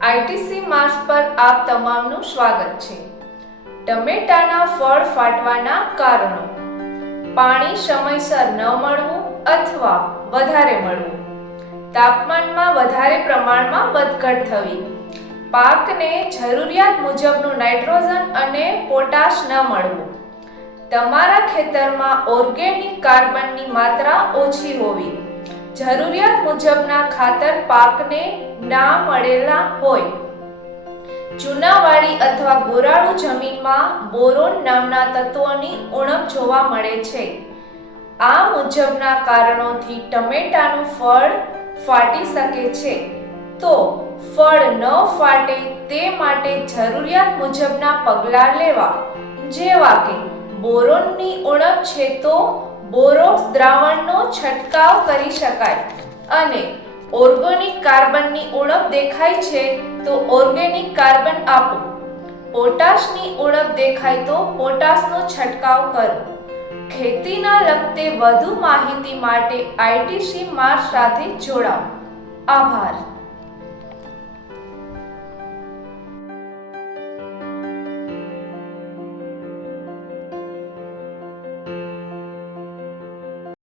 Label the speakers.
Speaker 1: ITC March પર આપ તમામનું સ્વાગત છે. ટમેટાના ફળ ફાટવાના કારણો. પાણી સમયસર ન મળવું અથવા વધારે મળવું. તાપમાનમાં વધારે પ્રમાણમાં વધઘટ થવી. પાકને જરૂરિયાત મુજબનું નાઇટ્રોજન અને પોટાશ ન મળવું. તમારા ખેતરમાં ઓર્ગેનિક કાર્બનની માત્રા ઓછી હોવી. જરૂરિયાત મુજબના ખાતર પાકને ના મળેલા હોય. ચૂનાવાળી અથવા ગોરાળુ જમીનમાં બોરોન નામના તત્વોની ઉણપ જોવા મળે છે. આ મુજબના કારણોથી ટમેટાનું ફળ ફાટી શકે છે. તો ફળ ન ફાટે તે માટે જરૂરિયાત મુજબના પગલાં લેવા. જેવા કે, બોરોનની ઉણપ છે તો બોરોક્સ દ્રાવણનો છંટકાવ કરી શકાય. અને ઓર્ગેનિક કાર્બનની ઉણપ દેખાય છે તો ઓર્ગેનિક કાર્બન આપો. પોટાશની ઉણપ દેખાય તો પોટાશનો છંટકાવ કરો. ખેતીના લગતે વધુ માહિતી માટે આઈટીસી માર્સ સાથે જોડાઓ. આભાર.